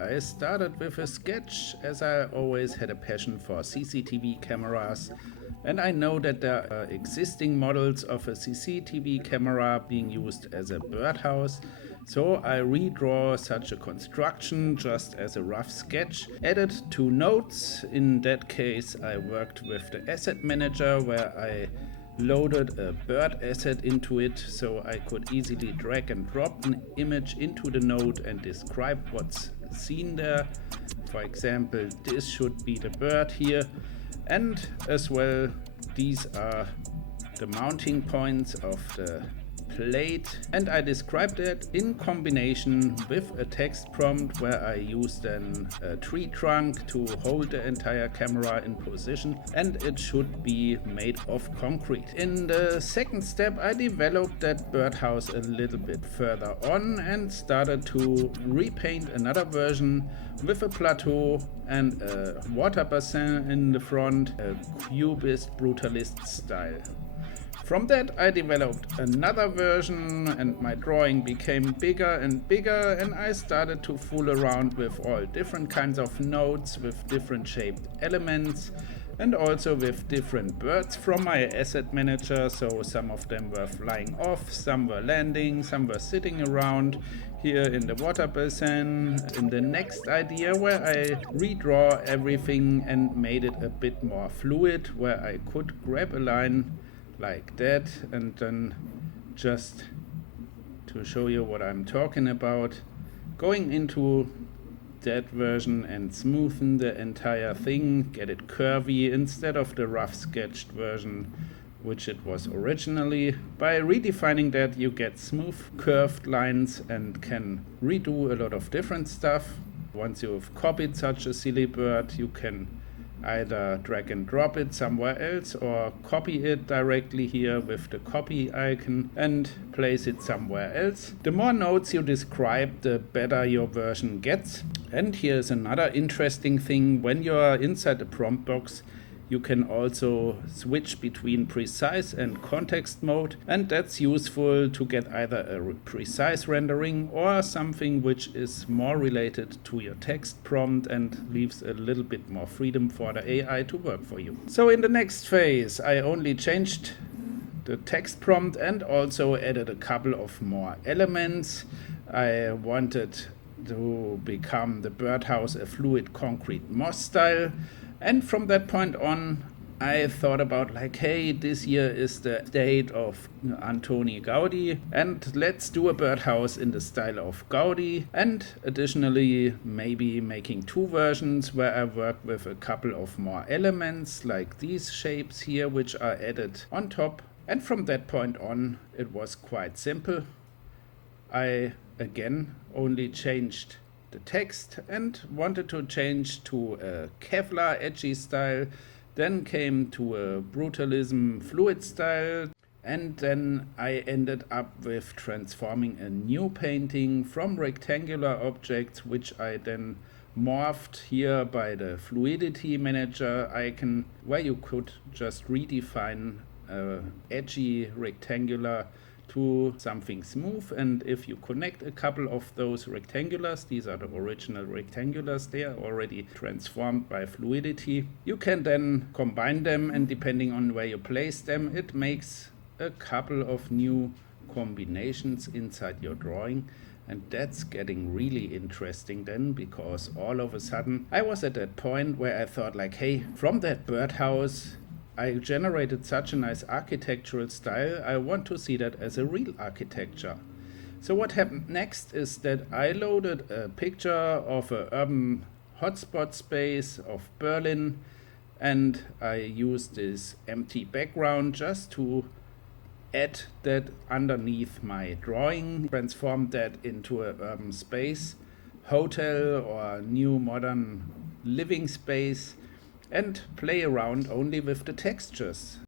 I started with a sketch, as I always had a passion for CCTV cameras, and I know that there are existing models of a CCTV camera being used as a birdhouse, so I redraw such a construction just as a rough sketch, added 2 nodes. In that case I worked with the asset manager, where I loaded a bird asset into it, so I could easily drag and drop an image into the node and describe what's seen there. For example, this should be the bird here, and as well these are the mounting points of the plate, and I described it in combination with a text prompt where I used then a tree trunk to hold the entire camera in position, and it should be made of concrete. In the second step I developed that birdhouse a little bit further on and started to repaint another version with a plateau and a water bassin in the front, a cubist brutalist style. From that I developed another version and my drawing became bigger and bigger, and I started to fool around with all different kinds of nodes with different shaped elements and also with different birds from my asset manager. So some of them were flying off, some were landing, some were sitting around here in the water basin. In the next idea, where I redraw everything and made it a bit more fluid, where I could grab a line like that, and then just to show you what I'm talking about, going into that version and smoothen the entire thing, get it curvy instead of the rough sketched version which it was originally. By redefining that you get smooth curved lines and can redo a lot of different stuff. Once you've copied such a silly bird, you can either drag and drop it somewhere else or copy it directly here with the copy icon and place it somewhere else. The more nodes you describe, the better your version gets. And here's another interesting thing: when you're inside the prompt box, you can also switch between precise and context mode, and that's useful to get either a precise rendering or something which is more related to your text prompt and leaves a little bit more freedom for the AI to work for you. So in the next phase I only changed the text prompt and also added a couple of more elements. I wanted to become the birdhouse a fluid concrete moss style. And from that point on, I thought about like, hey, this year is the date of Antoni Gaudi, and let's do a birdhouse in the style of Gaudi. And additionally, maybe making 2 versions where I work with a couple of more elements, like these shapes here, which are added on top. And from that point on, it was quite simple. I, again, only changed the text and wanted to change to a Kevlar edgy style, then came to a brutalism fluid style, and then I ended up with transforming a new painting from rectangular objects, which I then morphed here by the fluidity manager icon, where you could just redefine edgy rectangular to something smooth. And if you connect a couple of those rectangulars, these are the original rectangulars, they are already transformed by fluidity, you can then combine them, and depending on where you place them, it makes a couple of new combinations inside your drawing. And that's getting really interesting then, because all of a sudden I was at that point where I thought like, hey, from that birdhouse I generated such a nice architectural style, I want to see that as a real architecture. So what happened next is that I loaded a picture of an urban hotspot space of Berlin, and I used this empty background just to add that underneath my drawing, transform that into an urban space, hotel or new modern living space, and play around only with the textures.